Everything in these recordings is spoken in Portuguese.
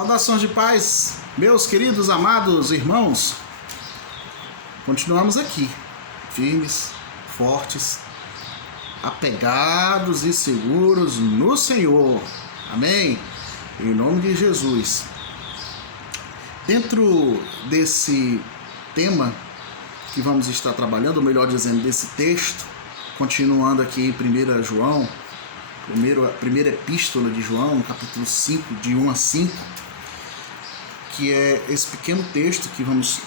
Saudações de paz, meus queridos, amados irmãos. Continuamos aqui, firmes, fortes, apegados e seguros no Senhor. Amém? Em nome de Jesus. Dentro desse tema que vamos estar trabalhando, ou melhor dizendo, desse texto, continuando aqui em 1 João, primeira epístola de João, no capítulo 5, de 1 a 5, que é esse pequeno texto que vamos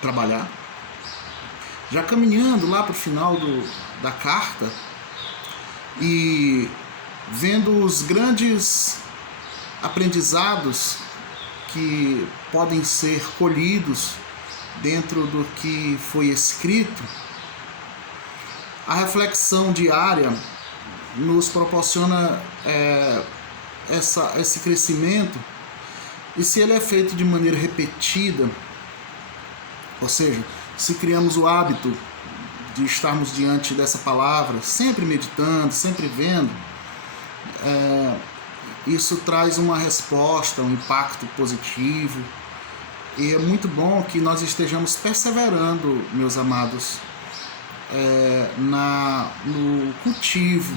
trabalhar. Já caminhando lá para o final da carta e vendo os grandes aprendizados que podem ser colhidos dentro do que foi escrito, a reflexão diária nos proporciona esse crescimento, e se ele é feito de maneira repetida, ou seja, se criamos o hábito de estarmos diante dessa palavra, sempre meditando, sempre vendo, isso traz uma resposta, um impacto positivo, e é muito bom que nós estejamos perseverando, meus amados, no cultivo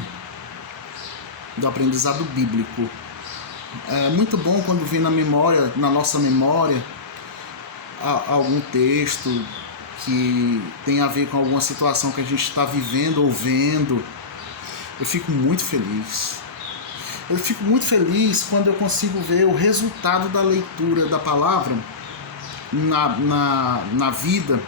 do aprendizado bíblico. É muito bom quando vem na nossa memória, algum texto que tem a ver com alguma situação que a gente está vivendo ou vendo. Eu fico muito feliz. Eu fico muito feliz quando eu consigo ver o resultado da leitura da palavra na vida.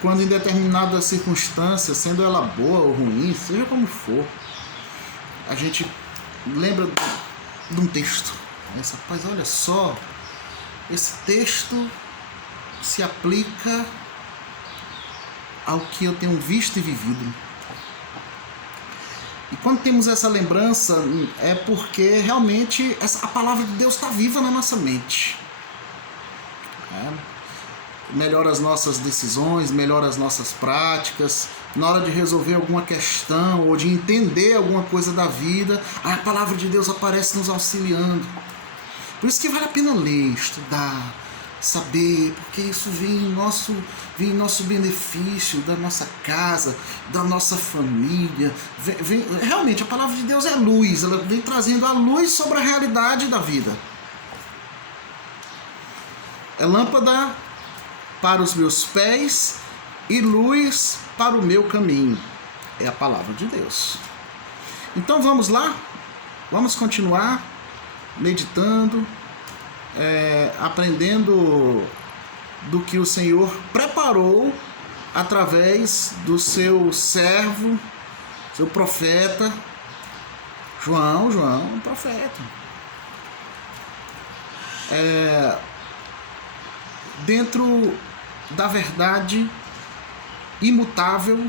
Quando em determinada circunstância, sendo ela boa ou ruim, seja como for, a gente lembra de um texto. Rapaz, olha só, esse texto se aplica ao que eu tenho visto e vivido. E quando temos essa lembrança, é porque realmente a palavra de Deus está viva na nossa mente. Melhora as nossas decisões, melhora as nossas práticas. Na hora de resolver alguma questão ou de entender alguma coisa da vida, a palavra de Deus aparece nos auxiliando. Por isso que vale a pena ler, estudar, saber, porque isso vem em nosso benefício, da nossa casa, da nossa família. Realmente, a palavra de Deus é luz, ela vem trazendo a luz sobre a realidade da vida. É lâmpada para os meus pés e luz para o meu caminho. É a palavra de Deus. Então vamos lá, vamos continuar meditando, aprendendo do que o Senhor preparou através do seu servo, seu profeta, João, um profeta. Dentro da verdade imutável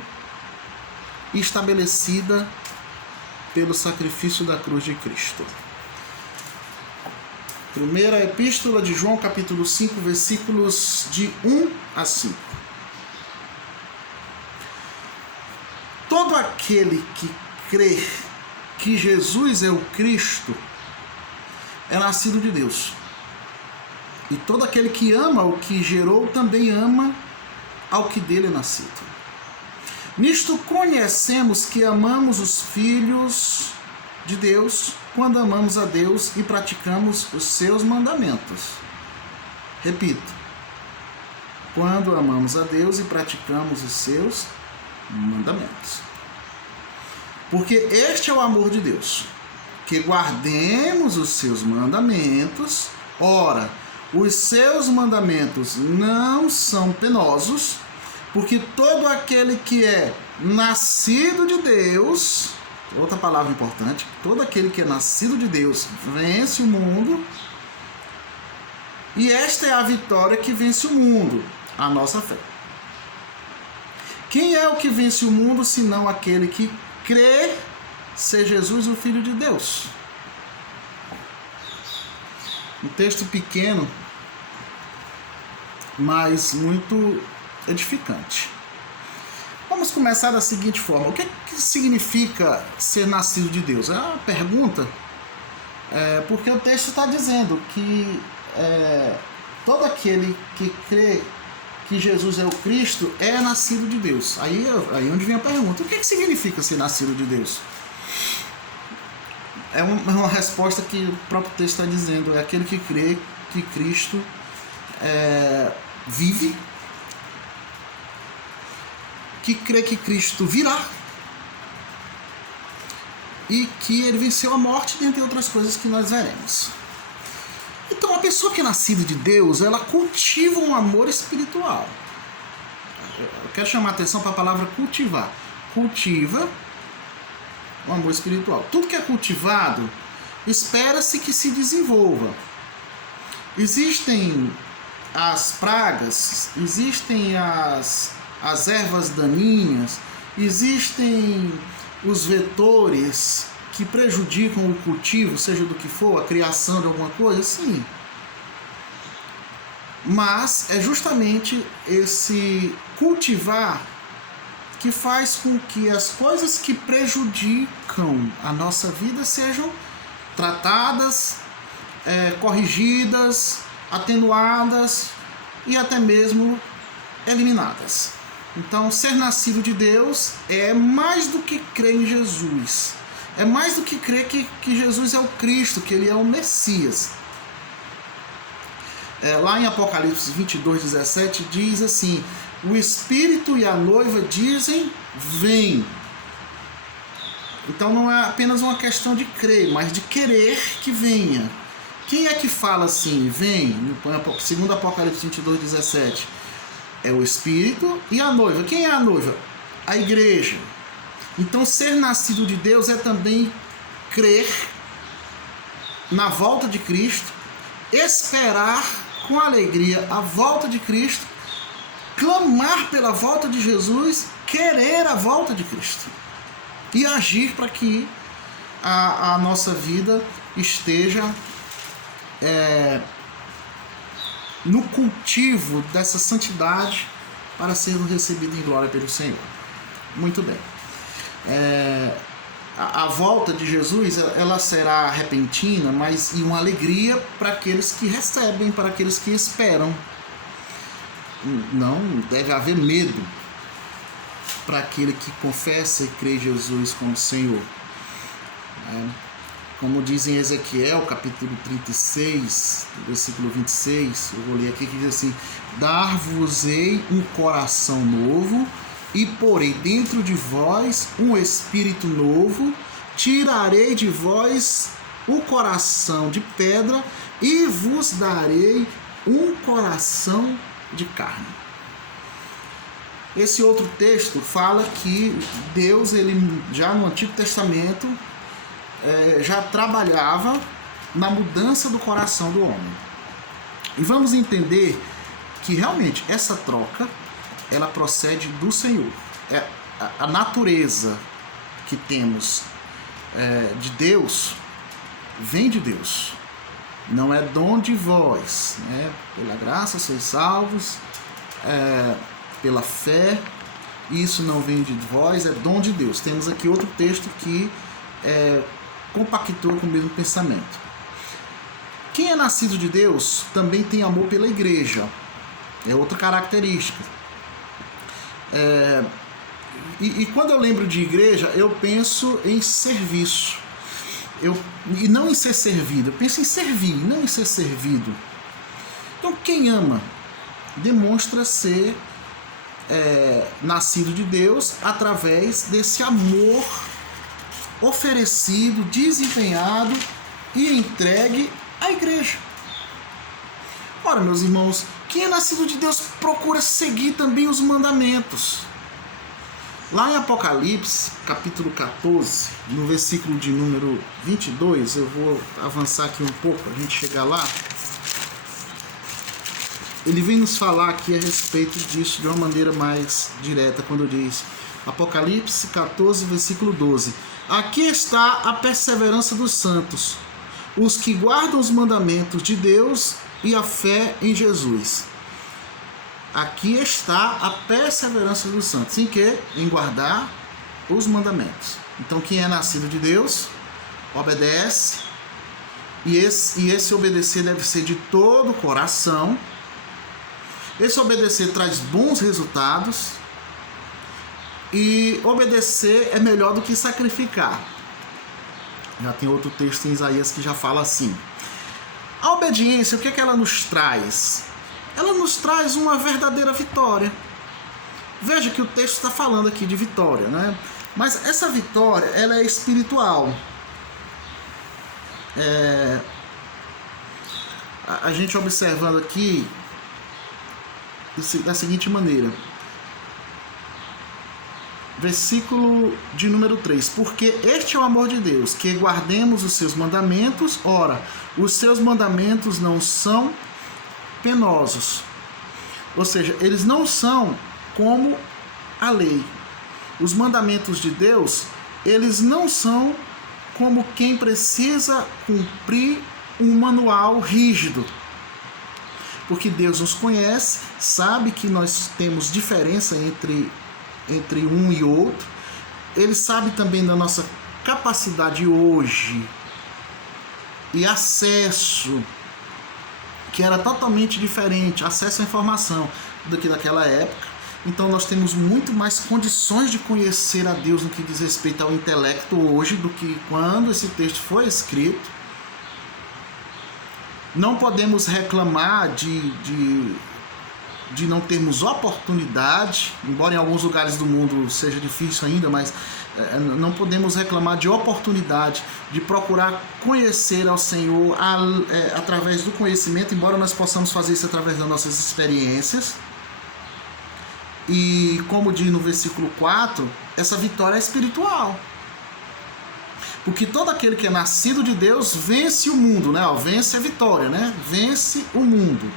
e estabelecida pelo sacrifício da cruz de Cristo. Primeira epístola de João, capítulo 5, versículos de 1 a 5. Todo aquele que crê que Jesus é o Cristo é nascido de Deus. E todo aquele que ama o que gerou também ama ao que dele é nascido. Nisto conhecemos que amamos os filhos de Deus quando amamos a Deus e praticamos os seus mandamentos. Repito, quando amamos a Deus e praticamos os seus mandamentos. Porque este é o amor de Deus, que guardemos os seus mandamentos. Ora, os seus mandamentos não são penosos, porque todo aquele que é nascido de Deus, outra palavra importante, todo aquele que é nascido de Deus vence o mundo, e esta é a vitória que vence o mundo, a nossa fé. Quem é o que vence o mundo, senão aquele que crê ser Jesus o Filho de Deus? Um texto pequeno, mas muito edificante. Vamos começar da seguinte forma: o que significa ser nascido de Deus? É uma pergunta Porque o texto está dizendo que todo aquele que crê que Jesus é o Cristo é nascido de Deus. Aí onde vem a pergunta: o que significa ser nascido de Deus? É uma resposta que o próprio texto está dizendo: é aquele que crê que Cristo vive, que crê que Cristo virá e que ele venceu a morte, dentre outras coisas que nós veremos. Então, a pessoa que é nascida de Deus, ela cultiva um amor espiritual. Eu quero chamar a atenção para a palavra cultivar. Cultiva um amor espiritual. Tudo que é cultivado, espera-se que se desenvolva. Existem as pragas, existem as ervas daninhas, existem os vetores que prejudicam o cultivo, seja do que for, a criação de alguma coisa, sim. Mas é justamente esse cultivar que faz com que as coisas que prejudicam a nossa vida sejam tratadas, corrigidas, atenuadas e até mesmo eliminadas. Então, ser nascido de Deus é mais do que crer em Jesus. É mais do que crer que Jesus é o Cristo, que ele é o Messias. Lá em Apocalipse 22:17 diz assim: o Espírito e a noiva dizem, vem. Então não é apenas uma questão de crer, mas de querer que venha. Quem é que fala assim, vem? Segundo Apocalipse 22:17. É o Espírito e a noiva. Quem é a noiva? A igreja. Então, ser nascido de Deus é também crer na volta de Cristo, esperar com alegria a volta de Cristo, clamar pela volta de Jesus, querer a volta de Cristo e agir para que a nossa vida esteja no cultivo dessa santidade para sermos recebidos em glória pelo Senhor. Muito bem. A volta de Jesus, ela será repentina, mas e uma alegria para aqueles que recebem, para aqueles que esperam. Não deve haver medo para aquele que confessa e crê em Jesus como Senhor. Como diz em Ezequiel, capítulo 36, versículo 26, eu vou ler aqui, que diz assim: dar-vos-ei um coração novo, e porei dentro de vós um espírito novo, tirarei de vós o coração de pedra, e vos darei um coração de carne. Esse outro texto fala que Deus, ele já no Antigo Testamento, já trabalhava na mudança do coração do homem. E vamos entender que realmente essa troca, ela procede do Senhor. A natureza que temos de Deus vem de Deus. Não é dom de vós, né? Pela graça sois salvos, pela fé. Isso não vem de vós, é dom de Deus. Temos aqui outro texto que compactua com o mesmo pensamento. Quem é nascido de Deus também tem amor pela igreja. É outra característica. E quando eu lembro de igreja, eu penso em serviço. E não em ser servido. Eu penso em servir, não em ser servido. Então, quem ama demonstra ser nascido de Deus através desse amor oferecido, desempenhado e entregue à igreja. Ora, meus irmãos, quem é nascido de Deus procura seguir também os mandamentos. Lá em Apocalipse, capítulo 14, no versículo de número 22, eu vou avançar aqui um pouco para a gente chegar lá. Ele vem nos falar aqui a respeito disso de uma maneira mais direta, quando diz, Apocalipse 14, versículo 12: aqui está a perseverança dos santos, os que guardam os mandamentos de Deus e a fé em Jesus. Aqui está a perseverança dos santos. Em quê? Em guardar os mandamentos. Então, quem é nascido de Deus, obedece E esse obedecer deve ser de todo o coração. Esse obedecer traz bons resultados. E obedecer é melhor do que sacrificar. Já tem outro texto em Isaías que já fala assim. A obediência, o que é que ela nos traz? Ela nos traz uma verdadeira vitória. Veja que o texto está falando aqui de vitória, né? Mas essa vitória, ela é espiritual. A gente observando aqui da seguinte maneira. Versículo de número 3. Porque este é o amor de Deus, que guardemos os seus mandamentos. Ora, os seus mandamentos não são penosos. Ou seja, eles não são como a lei. Os mandamentos de Deus, eles não são como quem precisa cumprir um manual rígido. Porque Deus nos conhece, sabe que nós temos diferença entre um e outro. Ele sabe também da nossa capacidade hoje e acesso, que era totalmente diferente, acesso à informação do que naquela época. Então nós temos muito mais condições de conhecer a Deus no que diz respeito ao intelecto hoje do que quando esse texto foi escrito. Não podemos reclamar de não termos oportunidade, embora em alguns lugares do mundo seja difícil ainda, mas não podemos reclamar de oportunidade de procurar conhecer ao Senhor através do conhecimento, embora nós possamos fazer isso através das nossas experiências. E como diz no versículo 4, essa vitória é espiritual. Porque todo aquele que é nascido de Deus vence o mundo, né? Vence a vitória, né? Vence o mundo.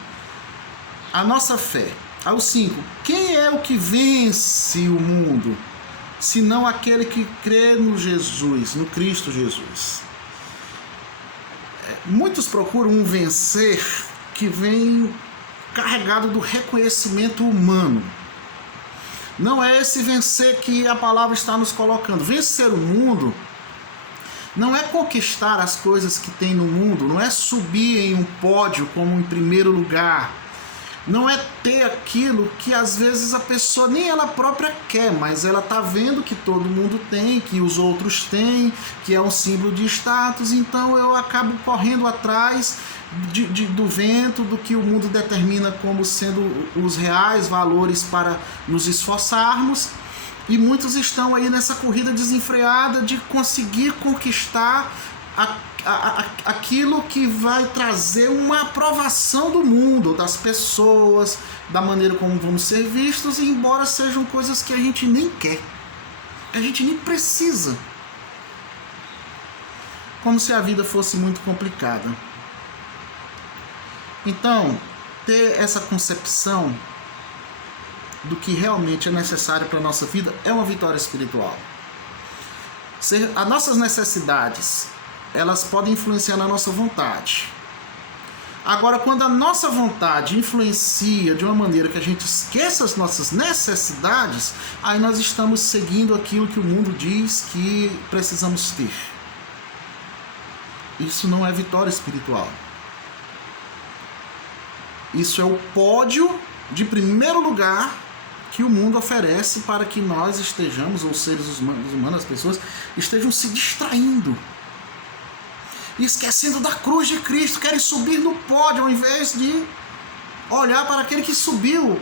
A nossa fé. Ao 5. Quem é o que vence o mundo? Senão aquele que crê no Jesus, no Cristo Jesus. Muitos procuram um vencer que vem carregado do reconhecimento humano. Não é esse vencer que a palavra está nos colocando. Vencer o mundo não é conquistar as coisas que tem no mundo, não é subir em um pódio como em primeiro lugar, não é ter aquilo que às vezes a pessoa nem ela própria quer, mas ela está vendo que todo mundo tem, que os outros têm, que é um símbolo de status, então eu acabo correndo atrás do vento, do que o mundo determina como sendo os reais valores para nos esforçarmos. E muitos estão aí nessa corrida desenfreada de conseguir conquistar aquilo que vai trazer uma aprovação do mundo, das pessoas, da maneira como vamos ser vistos, e embora sejam coisas que a gente nem quer, a gente nem precisa. Como se a vida fosse muito complicada. Então, ter essa concepção do que realmente é necessário para a nossa vida é uma vitória espiritual. As nossas necessidades, elas podem influenciar na nossa vontade. Agora, quando a nossa vontade influencia de uma maneira que a gente esqueça as nossas necessidades, aí nós estamos seguindo aquilo que o mundo diz que precisamos ter. Isso não é vitória espiritual. Isso é o pódio de primeiro lugar que o mundo oferece para que nós estejamos, ou seres humanos, as pessoas, estejam se distraindo, esquecendo da cruz de Cristo, querem subir no pódio ao invés de olhar para aquele que subiu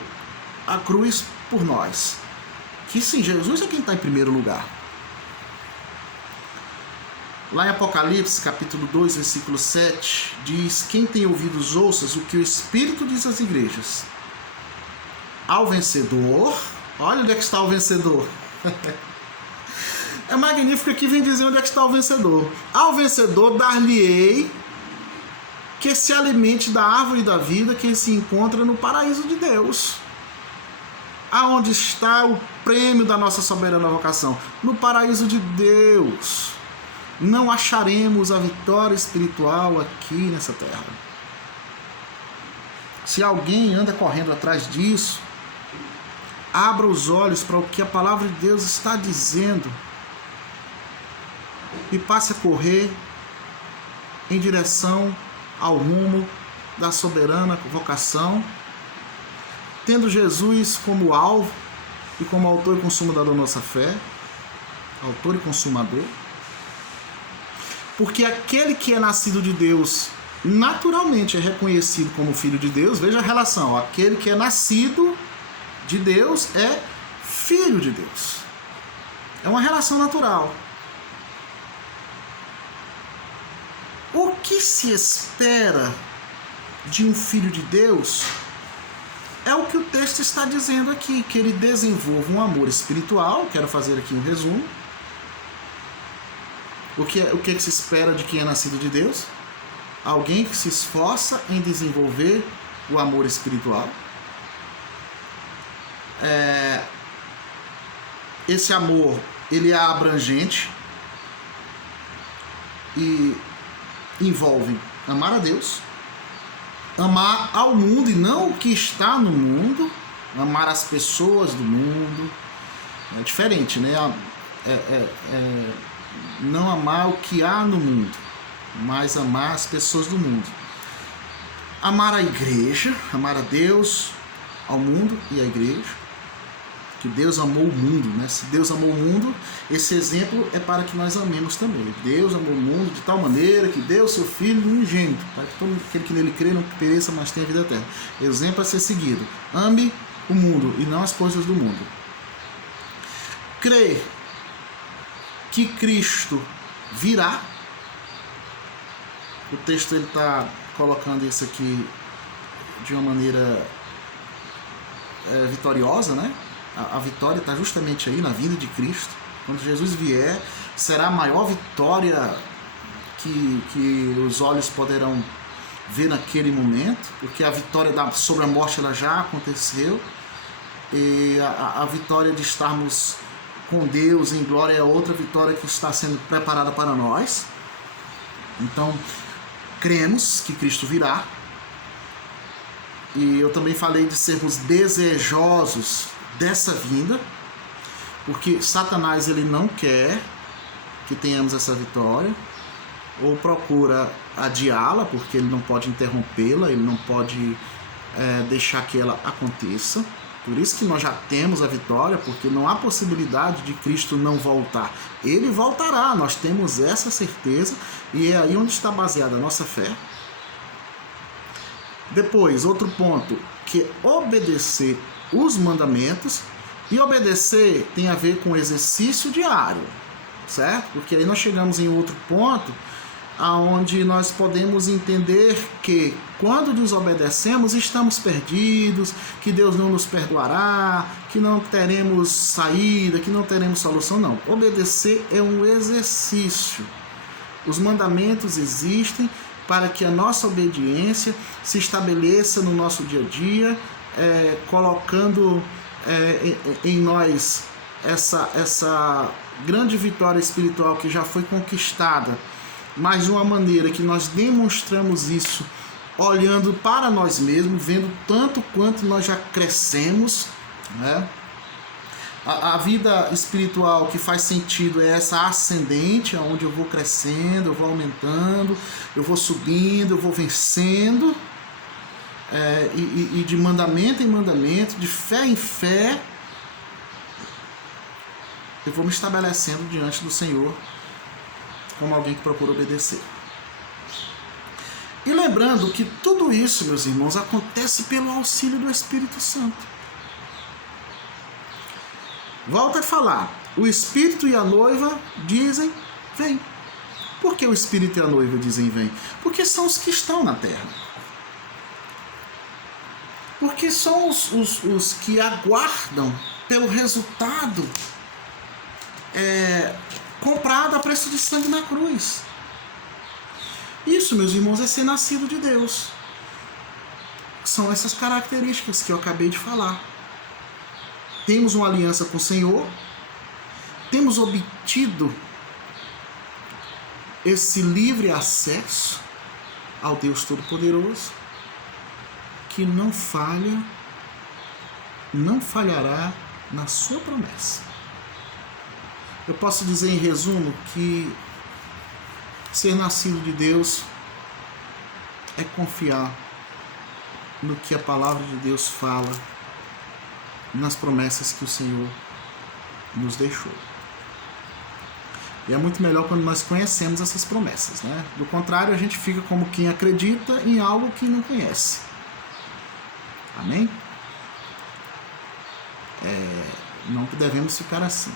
a cruz por nós. Que sim, Jesus é quem está em primeiro lugar. Lá em Apocalipse, capítulo 2, versículo 7, diz: quem tem ouvidos ouças o que o Espírito diz às igrejas. Ao vencedor, olha onde é que está o vencedor. É magnífico que vem dizer onde é que está o vencedor. Ao vencedor dar-lhe-ei que se alimente da árvore da vida que se encontra no paraíso de Deus. Aonde está o prêmio da nossa soberana vocação? No paraíso de Deus. Não acharemos a vitória espiritual aqui nessa terra. Se alguém anda correndo atrás disso, abra os olhos para o que a palavra de Deus está dizendo e passe a correr em direção ao rumo da soberana vocação, tendo Jesus como alvo e como autor e consumador da nossa fé, autor e consumador, porque aquele que é nascido de Deus naturalmente é reconhecido como filho de Deus. Veja a relação, aquele que é nascido de Deus é filho de Deus. É uma relação natural. O que se espera de um filho de Deus é o que o texto está dizendo aqui, que ele desenvolva um amor espiritual. Quero fazer aqui um resumo. O que se espera de quem é nascido de Deus? Alguém que se esforça em desenvolver o amor espiritual. Esse amor, ele é abrangente e envolve amar a Deus, amar ao mundo e não o que está no mundo, amar as pessoas do mundo. É diferente, né? Não amar o que há no mundo, mas amar as pessoas do mundo. Amar a igreja, amar a Deus, ao mundo e à igreja. Que Deus amou o mundo, né? Se Deus amou o mundo, esse exemplo é para que nós amemos também. Deus amou o mundo de tal maneira que deu seu Filho unigênito, para que todo aquele que nele crê não pereça, mas tenha vida eterna. Exemplo a ser seguido. Ame o mundo e não as coisas do mundo. Crê que Cristo virá. O texto está colocando isso aqui de uma maneira vitoriosa, né? A vitória está justamente aí na vinda de Cristo. Quando Jesus vier, será a maior vitória que os olhos poderão ver naquele momento, porque a vitória sobre a morte ela já aconteceu, e a vitória de estarmos com Deus em glória é outra vitória que está sendo preparada para nós. Então, cremos que Cristo virá. E eu também falei de sermos desejosos dessa vinda, porque Satanás ele não quer que tenhamos essa vitória, ou procura adiá-la, porque ele não pode interrompê-la, ele não pode deixar que ela aconteça. Por isso que nós já temos a vitória, porque não há possibilidade de Cristo não voltar. Ele voltará, nós temos essa certeza, e é aí onde está baseada a nossa fé. Depois, outro ponto, que é obedecer os mandamentos, e obedecer tem a ver com exercício diário, certo? Porque aí nós chegamos em outro ponto, aonde nós podemos entender que quando desobedecemos estamos perdidos, que Deus não nos perdoará, que não teremos saída, que não teremos solução. Não, obedecer é um exercício. Os mandamentos existem para que a nossa obediência se estabeleça no nosso dia a dia, colocando em nós essa grande vitória espiritual que já foi conquistada, mas de uma maneira que nós demonstramos isso olhando para nós mesmos, vendo tanto quanto nós já crescemos, né? A vida espiritual que faz sentido é essa ascendente, onde eu vou crescendo, eu vou aumentando, eu vou subindo, eu vou vencendo, e de mandamento em mandamento, de fé em fé, eu vou me estabelecendo diante do Senhor como alguém que procura obedecer. E lembrando que tudo isso, meus irmãos, acontece pelo auxílio do Espírito Santo. Volto a falar, o Espírito e a noiva dizem, vem. Por que o Espírito e a noiva dizem, vem? Porque são os que estão na terra. Porque são os que aguardam pelo resultado comprado a preço de sangue na cruz. Isso, meus irmãos, é ser nascido de Deus. São essas características que eu acabei de falar. Temos uma aliança com o Senhor, temos obtido esse livre acesso ao Deus Todo-Poderoso, que não falha, não falhará na sua promessa. Eu posso dizer em resumo que ser nascido de Deus é confiar no que a palavra de Deus fala, nas promessas que o Senhor nos deixou. E é muito melhor quando nós conhecemos essas promessas, né? Do contrário, a gente fica como quem acredita em algo que não conhece. Amém? Não devemos ficar assim.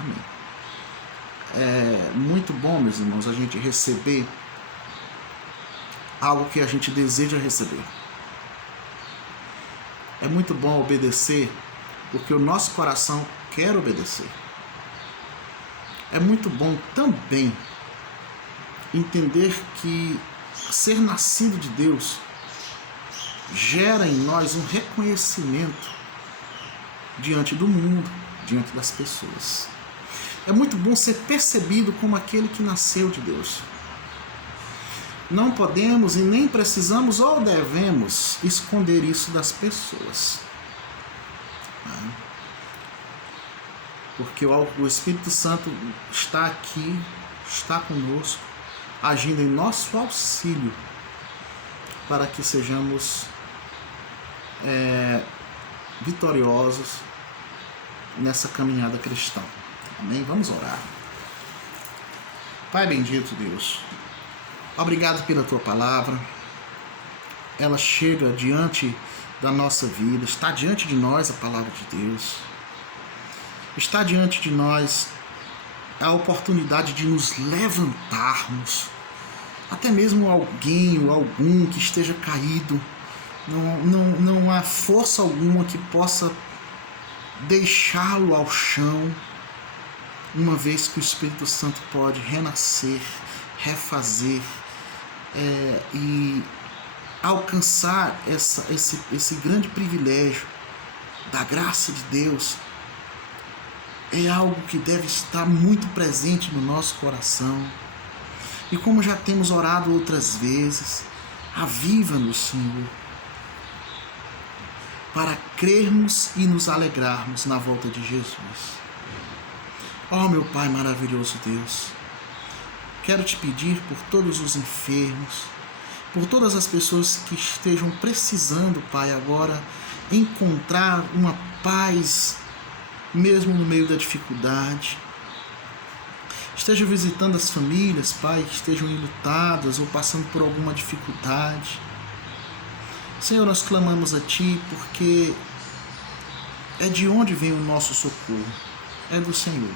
Amém. É muito bom, meus irmãos, a gente receber algo que a gente deseja receber. É muito bom obedecer porque o nosso coração quer obedecer. É muito bom também entender que ser nascido de Deus gera em nós um reconhecimento diante do mundo, diante das pessoas. É muito bom ser percebido como aquele que nasceu de Deus. Não podemos e nem precisamos ou devemos esconder isso das pessoas. Porque o Espírito Santo está aqui, está conosco, agindo em nosso auxílio para que sejamos vitoriosos nessa caminhada cristã. Amém? Vamos orar. Pai bendito Deus, obrigado pela Tua palavra. Ela chega diante da nossa vida, está diante de nós a palavra de Deus. Está diante de nós a oportunidade de nos levantarmos. Até mesmo alguém ou algum que esteja caído, não há força alguma que possa deixá-lo ao chão, uma vez que o Espírito Santo pode renascer, refazer e alcançar esse grande privilégio da graça de Deus. É algo que deve estar muito presente no nosso coração. E como já temos orado outras vezes, aviva-nos, Senhor, para crermos e nos alegrarmos na volta de Jesus. Ó meu Pai maravilhoso Deus, quero te pedir por todos os enfermos, por todas as pessoas que estejam precisando, Pai, agora encontrar uma paz mesmo no meio da dificuldade. Esteja visitando as famílias, Pai, que estejam enlutadas ou passando por alguma dificuldade. Senhor, nós clamamos a Ti porque é de onde vem o nosso socorro, é do Senhor.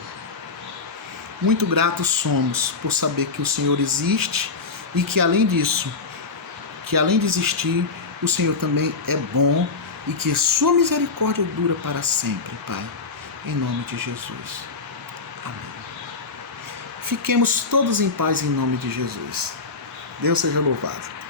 Muito gratos somos por saber que o Senhor existe e que além disso, que além de existir, o Senhor também é bom e que a sua misericórdia dura para sempre, Pai. Em nome de Jesus. Amém. Fiquemos todos em paz em nome de Jesus. Deus seja louvado.